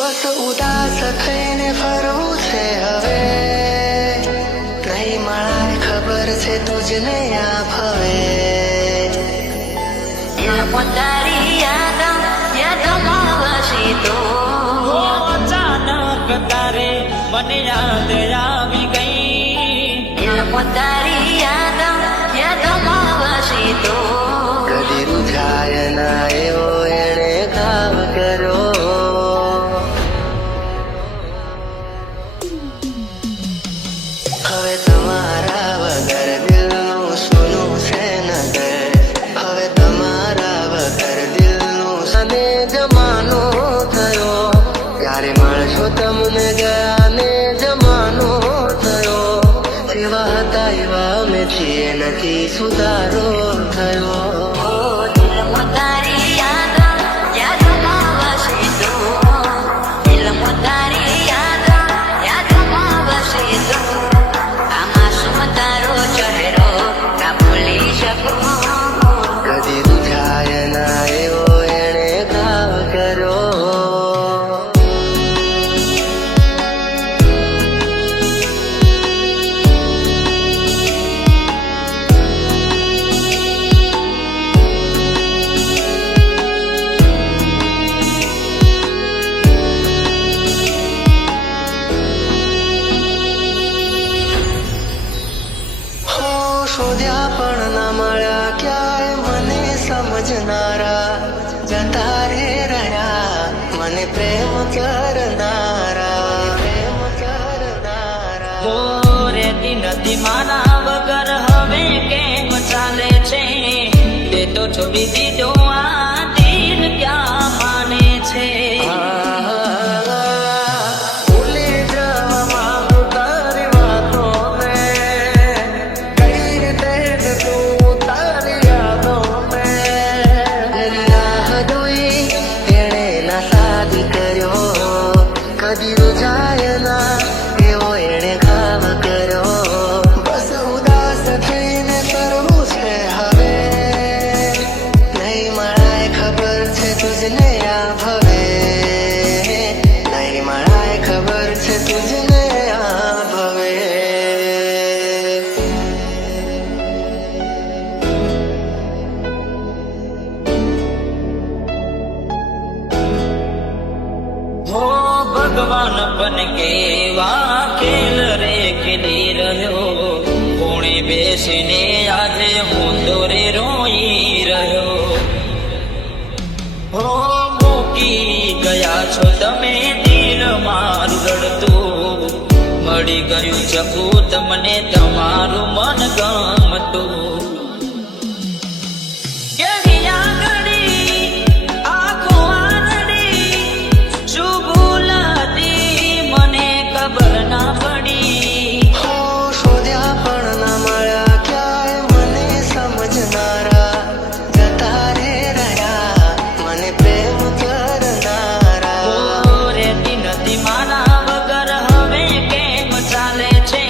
બસ ઉદાસ થઈને ફરવું છે હવે, નહીં મળાય ખબર છે તુજને આ ભવે. તારી યાદમાં વસી તો અચાનક તારે મને યાદ આવી ગઈ. તારી યાદમાં વસી તો કદી રૂઝાય ના એવો એણે કામ કર્યો. હવે તમારા વગર દિલનું સોનું છે નગર, હવે તમારા વગર દિલનું સને જમાનો થયો. ક્યારે મળશો તમને ગયાને જમાનો થયો. જેવા હતા એવા અમે છીએ, નથી સુધારો થયો. તારી યાદમાં વસી તો તારી યાદમાં વસી તો આમાં શું તારો ચહેરો ના ભૂલી શકું. કદી રૂઝાય ના એવો એણે કામ કર્યો. શોધ્યા પણ ના મળ્યા ક્યાંય મને સમજનારા, જતા રે રહ્યા મને પ્રેમ કરનારા. હો રેતી નથી મારા વગર હવે કેમ ચાલે છે? તે તો છોડી દીધો આ દિલ ક્યાં માને છે? ભૂલી જવા માંગુ તારી વાતોને, કઈ રીતે તું તારી યાદોને. એની રાહ જોઈ એણે ના શાદી કર્યો. કદી રૂઝાય ના એવો એણે કામ કર્યો. બસ ઉદાસ થઈને કરવું છે હવે, નહીં મળાય ખબર છે તુજને આ ભવે. નહીં મળાય ખબર છે તુજને આ ભવે. હો ભગવાન બન કેવા ખેલ રે ખેલી રહ્યો. કોણે બેસીને આજે હું તો રે રોઈ રહ્યો. હો મૂકી ગયા છો તમે દિલ મારું રડતું, મળી ગયું ચકું તમને તમારું મન ગમતું. કેવી આંગળી આંખો આંગળી, શું ભૂલ હતી મને ખબર ના પડી. હો શોધ્યા પણ ના મળ્યા ક્યાંય મને સમજનારા, જતા રે રહ્યા મને પ્રેમ કરનારા. ઓ રેતી નથી મારા વગર હવે કેમ ચાલે છે?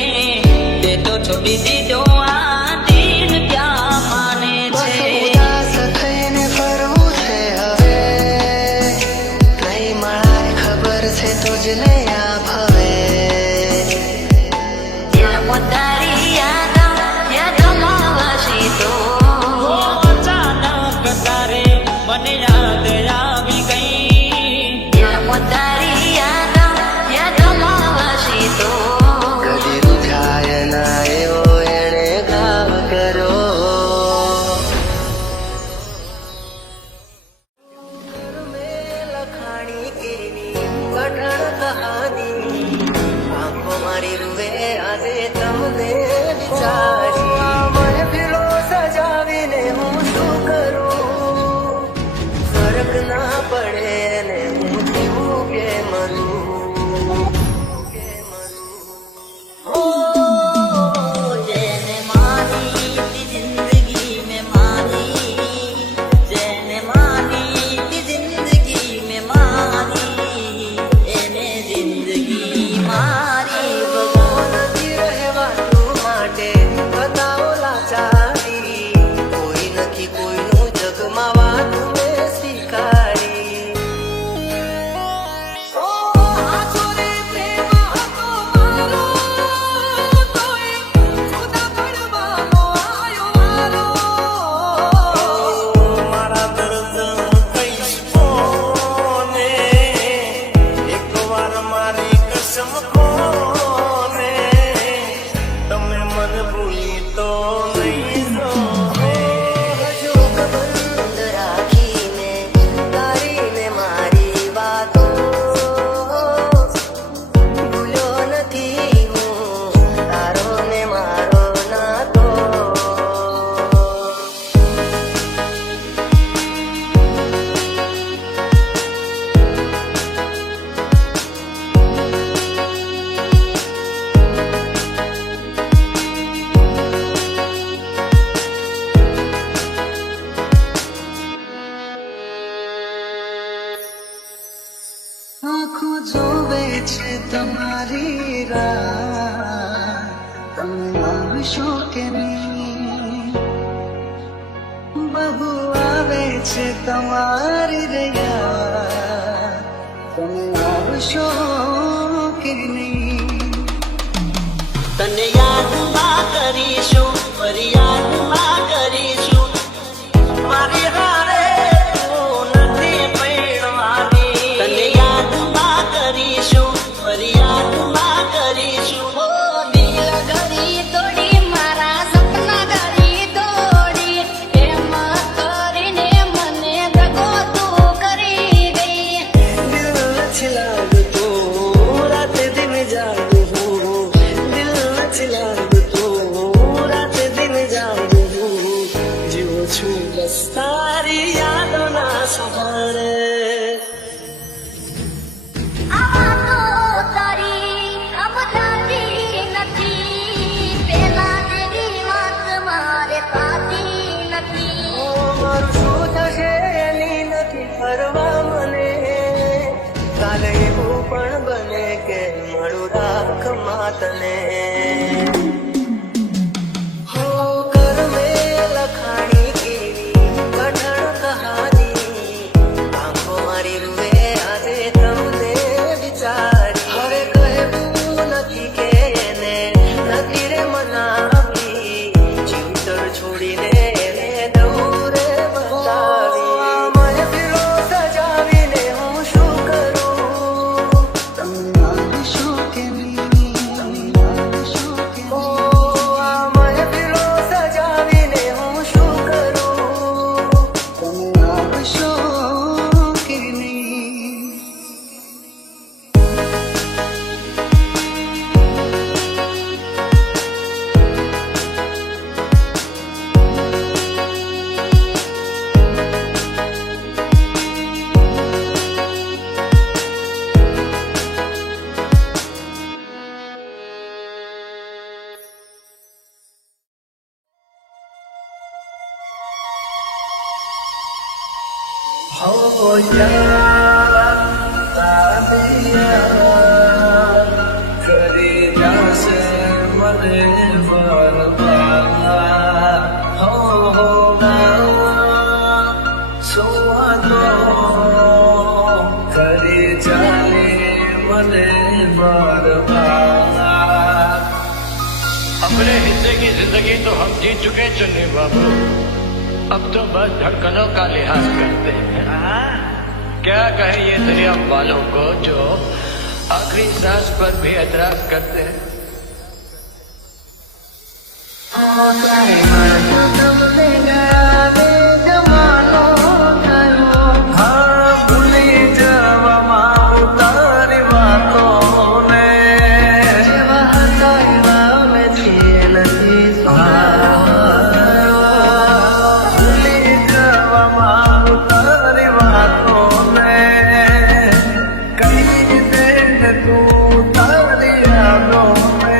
તે તો છોડી દીધો આ દિલ ક્યાં માને બસ છે? ઉદાસ થઈને ફરવું છે હવે, નહીં મળાય ખબર છે તુજને આ ભવે. તારી યાદમાં વસી તો ઓ અચાનક તારે મને યાદ આવી ગઈ. તારી યાદમાં વસી તો કદી રૂઝાય ના એવો એણે કામ કર્યો. લખાણી એની કઠણ કહાની, આંખો મારી રૂવે આજે તમને વિચારી. મહેફિલો સજાવીને હું શું કરું? ફરક ના પડે ને હું જીવું કે મરું. જેને માની તી જિંદગી में मानी, જેને માની તી જિંદગી में मानी, એને જિંદગી મારી ભગવાન. નથી રહેવાનું માટે બતાવો લાચારી, કોઈ નથી કોઈનું જગમાં વાત મેં શીખાડી. જોવે છે તમારી રાહ, તમે આવશો કે નહીં? બહુ આવે છે તમારી રૈયા, તમે આવશો કે નહીં? તને યાદમાં કરીશું, ફરી યાદમાં કરીશું, મારી હારે તું નથી પરણવાની. તને યાદમાં કરીશું, ફરી યાદમાં કરીશું. ઓ દિલ ઘડી તોડી, મારા સપના ઘડી તોડી, એમ કરીને મને દગો તું કરી ગઈ. દિલ નથી લાગતું, રાતે દિન જાગું હું. દિલ નથી લાગતું, રાતે દિન જાગું હું. જીવું છું બસ તારી યાદોના સહારે. આ તો તારી અમદાની નથી, પેલા જેવી વાત મારે થતી નથી. મારું શું થશે એની નથી પરવા મને. કાલે એવું પણ બને કે મળું રાખમાં તને. હો કર્મે લખાણી કેવી કઠણ કહાની, આંખો મારી રૂએ આજે તમને વિચારી. હવે કહેવું નથી કે એને નથી રે મનાવી, જીવતર છોડીને એને દઉં રે બતાવી. મને ફિરો સજાવીને હું શું કરું? તમે આવશો કે નહીં? આવશો કે નહીં? મને ફિરો સજાવીને હું શું કરું? તમે આવશો કે નહીં? हो यार ताबिया કરી જાશે મને વરવાલા. હો સોવાનો કરી જાલે મને વરવાલા. अपने हिस्से की जिंदगी तो हम जी चुके चुन्नी बाबू, अब तो बस धड़कनों का लिहाज करते हैं. क्या कहे ये दुनिया वालों को जो आखिरी सांस पर भी एतराज करते हैं. હા ભૂલી જવામાં ઉતારી વાતોને, જેવા હતા એવા અમે છીએ નથી. ભૂલી જવામાં ઉતારી વાતોને, કઈ દે તું તારી યાદોને.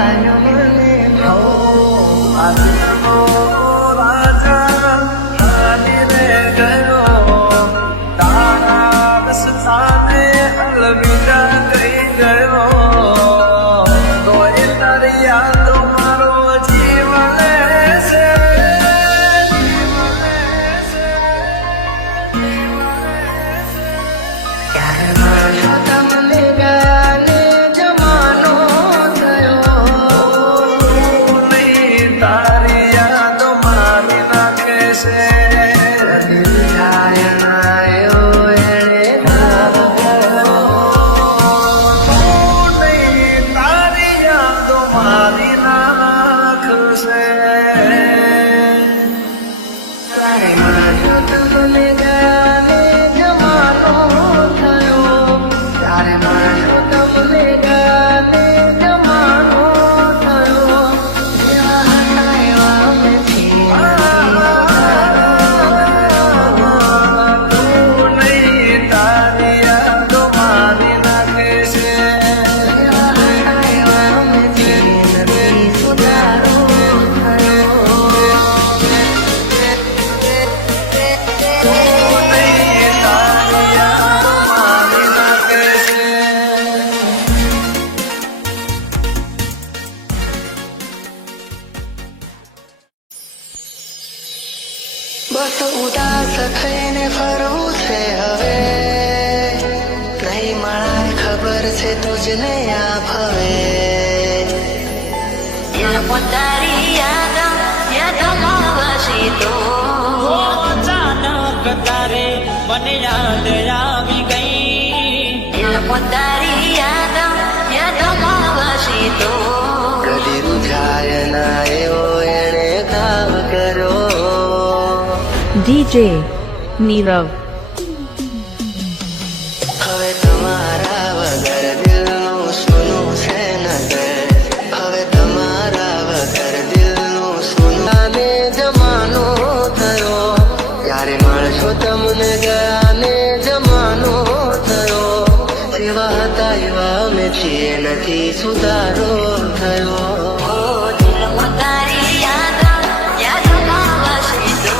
લાગ્યો મને ઓ આદમનો રાજા હાલી રે ગયો તારા રસ્તાને અલવિદા કહી ગયો તોય તારી યાદો મારો જીવ લેશે ક્યારે મળશો તમને ગાને જમાનો થયો તારી યાદો મારી નાખે છે દિલ થાય નાયો એણે ભાવ તારી યાદો મારી નાખશે ક્યારે મળશો તમને ગાને જમાનો થયો ક્યારે મળશો તમને ગાને જમાનો થયો એવા હતા એવા અમે છીએ તું નહીં તારી યાદો મારી નાખે છે એવા હતા એવા અમે છીએ નથી સુધારો તું નહીં તારી યાદો મારી નાખે છે બસ ઉદાસ થઈને ફરવું છે હવે નહીં મળાય ખબર છે તુજને આ ભવે દિલ પોતારી યાદમાં વસી તો અચાનક તારે મને યાદ આવી ગઈ દિલ પોતારી યાદમાં વસી તો કદી રૂઝાય ના એવો એણે કામ કર્યો DJ Nirav. હવે તમારા વગર દિલનું સોનું છે નગર હવે તમારા વગર દિલનું સોનાને જમાનો થયો ક્યારે મળશો તમને ગાને જમાનો થયો જેવા હતા એવા અમે છીએ નથી સુધારો થયો ઓ દિલ પોતારી યાદમાં વસી તો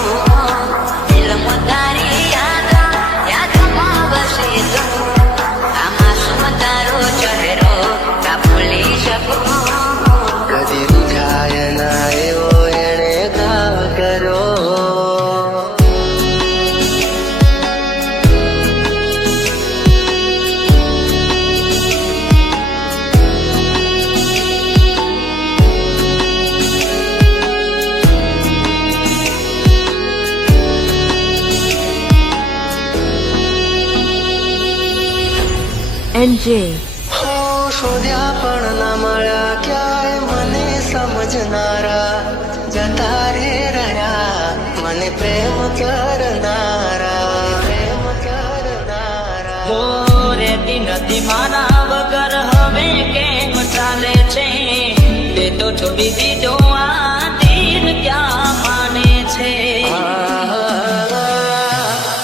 દિલ પોતારી યાદમાં વસી તો આમાં શું તારો ચહેરો કા ભૂલી શકું કદી રૂઝાય ના એવો એણે કામ કર્યો NJ. હો શોધ્યા પણ ના મળ્યા ક્યાંય મને સમજનારા જતા રે રહ્યા મને પ્રેમ કરનારા હો રેતી નથી મારા વગર હવે કેમ ચાલે છે તે તો છોડી દીધો આ દિલ ક્યાં માને છે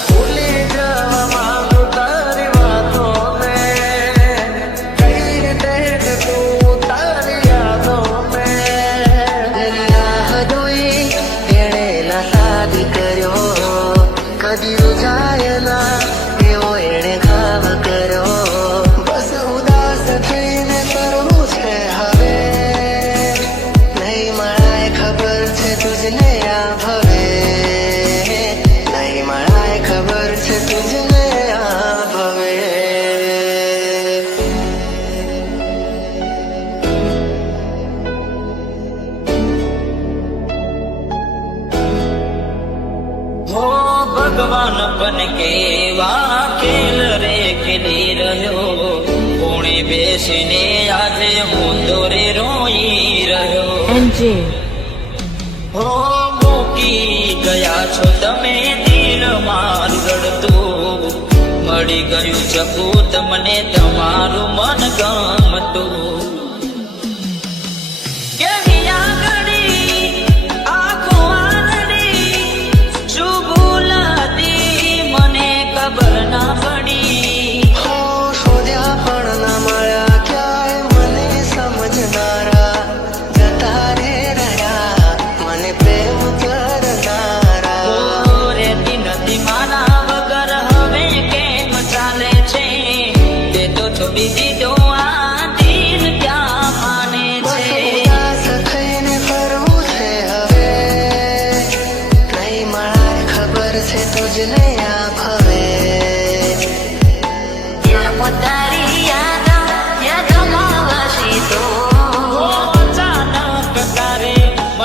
ભૂલી જવા માંગુ તારી વાતોને કઈ રીતે કે તું તારી યાદોને એણે ના સાદી કર્યો કદી રૂઝાય ના એવો એણે ઘાવ કર્યો બસ ઉદાસ થઈને કરવું છે હવે નહીં મળાય ખબર છે તુજને આ ભવે નહીં મળાય ખબર છે તુજને આ ભવે હો ભગવાન બન કેવા ખેલ રે ખેલી રહ્યો કોણે બેસીને આજે હું દોરે રોઈ રહ્યો NJ. હો મૂકી ગયા છો તમે દિલ મારું રડતું મળી ગયું ચકું તમને તમારું મન ગમતું કેવી આગળી આંખો આંગળી શું ભૂલ હતી મને ખબર ના પડી હો શોધ્યા પણ ના મળ્યા ક્યાંય મને સમજનારા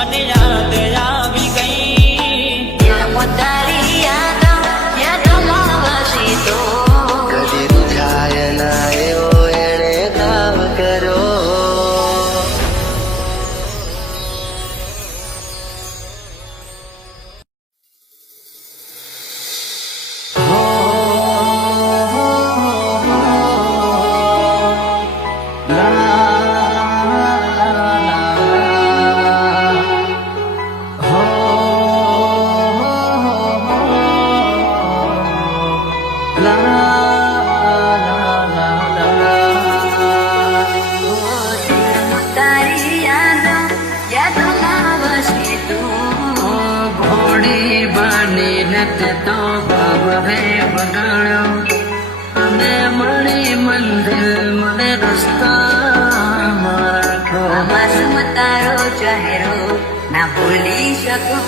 મને યાદ આવી ગઈ. દિલમાં તારી યાદોમાં વસી તું. કદી રૂઠાય ના એવો એણે કામ કરો. દિલમાં તારી યાદોમાં વસી તું. ઘોડી બની નથી તો હવે બગાડ્યો અને મળી મંદિર મને રસ્તા મારા આભાસમાં તારો ચહેરો ના ભૂલી શકું.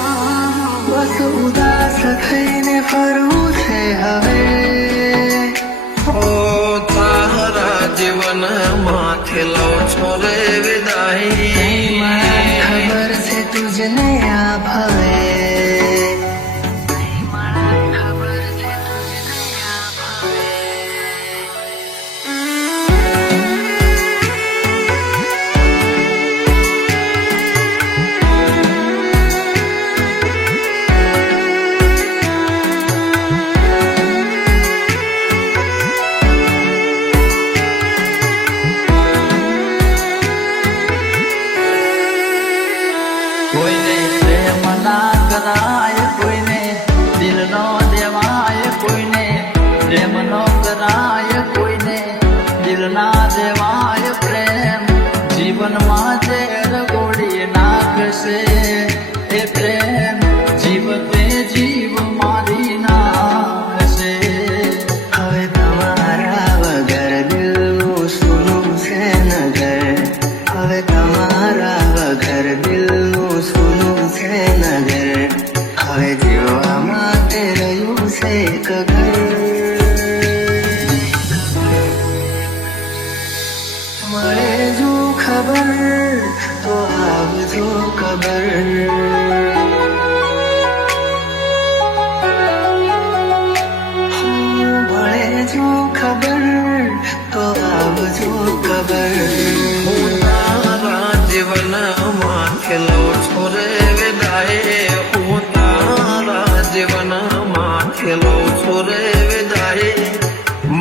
બસ ઉદાસ થઈને ફરવું છે હવે. ઓ તારા જીવન માથે લો છો રે વિદાય. ખબર છે તુજને આ ભાવે. કોઈને પ્રેમ ના કરાય, કોઈને દિલ નો દેવાય, કોઈને પ્રેમ નો કરાય, કોઈને દિલ ના દેવાય. પ્રેમ જીવનમાં ઝેર ગોળી નાખશે એ પ્રેમ જીવતે જીવ મારી નાખશે. હવે તમારા વગર દિલનું સૂનું છે નગર. હવે તમારા વગર દિલનું સૂનું છે નગર. હવે જીવવા માટે રહ્યું છે એક ઘર. મળે જો ખબર તો આવજો ખબર. મળે જો ખબર તો આવજો ખબર. તારા જીવન માથે લો છો રે વિદાય. હું તારા જીવન માથે લો છો રે વિદાય.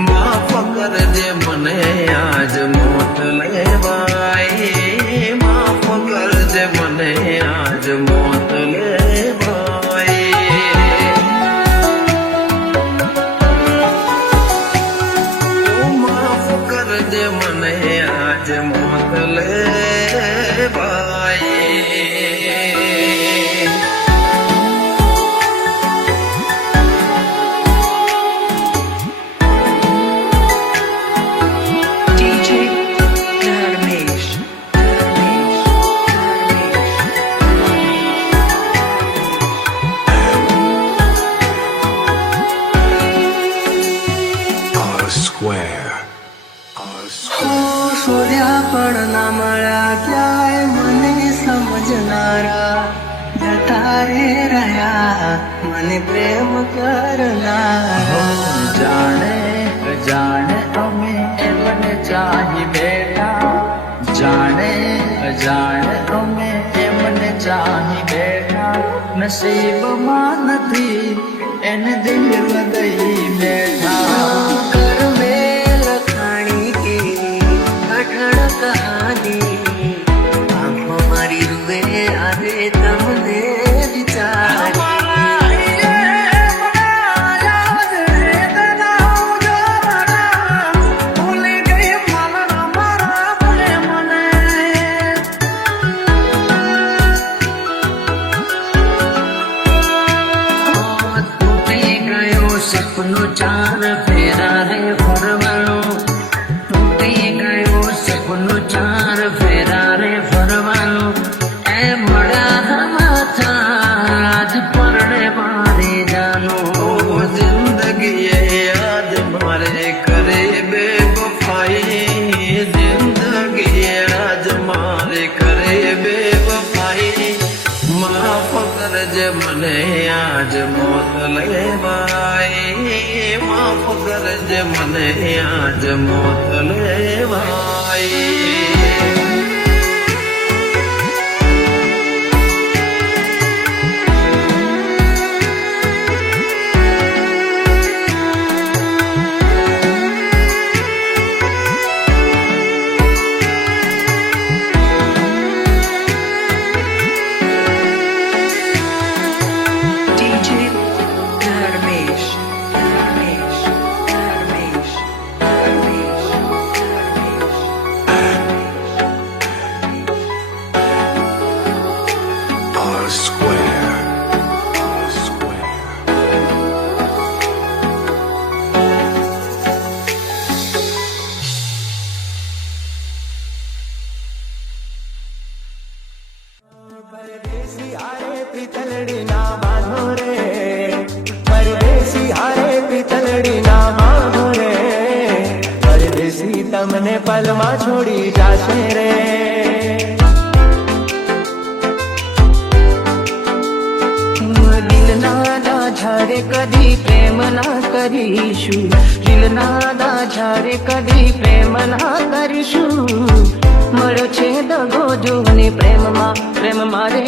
માફ કરજે મને આજ મોત લેવાય. માફ કરજે મને આજ મોત લેવાય. માફ કરજે મને આજ મોત લેવાય. DJ Dharmesh. શોધ્યા પણ ના મળ્યા ક્યાંય મને સમજનારા. જતા રે રહ્યા મને પ્રેમ કરનારા. જાણે અજાણે અમે એમને ચાહી બેઠા. જાણે અજાણે અમે એમને ચાહી બેઠા. નસીબમાં નથી એને દિલ લગાઈ બેઠા. કરવે લખાણી કે કઠણ કહાની. આંખો મારી રૂએ આજે તમને વિચાર. સપનું ચાર ફેરા રે ફરવાનું. તૂટી ગયું સપનું ચાર ફેરા રે ફરવાનું. એ મળ્યા માથા આજ પરણે મારી જાનું. જિંદગી યાદ મારે કરે બેવફાઈ. જિંદગી યાદ મારે કરે બેવફાઈ. કરજે મને આજ મોત લેવાય, માફ કરજે મને આજ મોત લેવાય. DJ Dharmesh. Dharmesh. Dharmesh. Dharmesh. R square. R square. પરદેશી હારે પિતલડી ના બાંધો રે, પરદેશી હારે પિતલડી ના બાંધો રે, પરદેશી તમને પલમાં છોડી જાશે રે. દિલના દાઝારે કદી પ્રેમ ના કરીશું, દિલના દાઝારે કદી પ્રેમ ના કરીશું, મળ્યો છે દગો જોને પ્રેમમાં, પ્રેમ મારે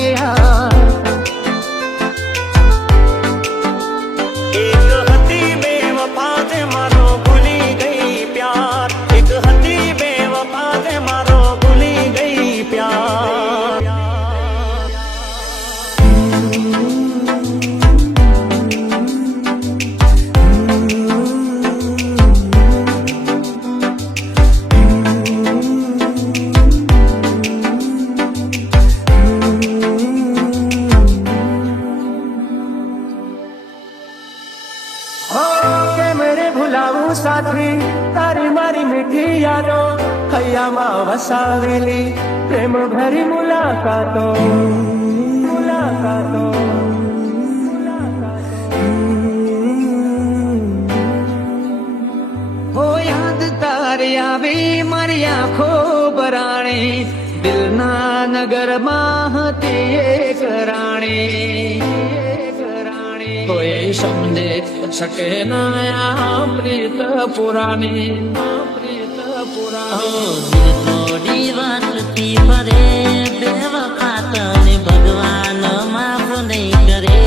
એક હતી બેવફા તે મારો ભૂલી ગઈ પ્યાર, એક હતી બેવફા તે મારો ભૂલી ગઈ પ્યાર. ભૂલાવું સાથી તારી મારી મીઠી યાદો, હૈયામાં વસાવેલી પ્રેમ ભરી મુલાકાતો, મુલાકાતો. હો યાદ તારી આવી મારી આંખો બરાણે, દિલના નગરમાં હતી એક રાણી. કોઈ સમજે શકે ના આ પ્રીત પુરાની, પ્રીત પુરાની. થોડી વાતથી ફરે બેવફા તને ભગવાન માફ નહીં કરે.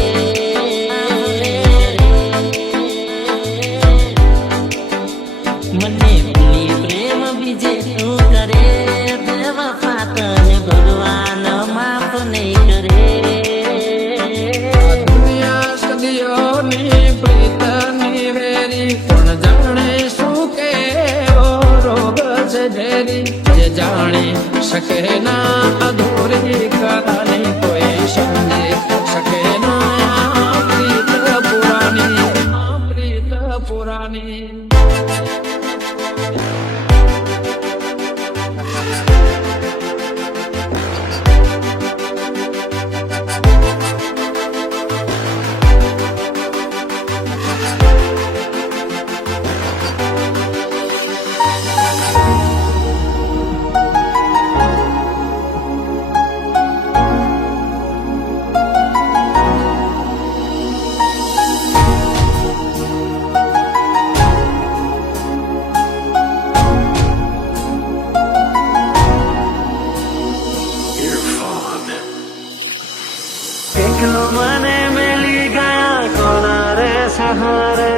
મને ભૂલી પ્રેમ બીજે તું કરે, બેવફા તને ભગવાન માફ નહીં કરે. દુનિયા સદીઓની પ્રીતની વેરી, કોણ જાણે શું કેવો રોગ છે ઝેરી, જે જાણી શકે ના અધૂરી કહાની, કોઈ સમજે શકે ના આ પ્રીત પુરાની, આ પ્રીત પુરાની. એકલો મને મેલી ગયા કોના રે સહારે,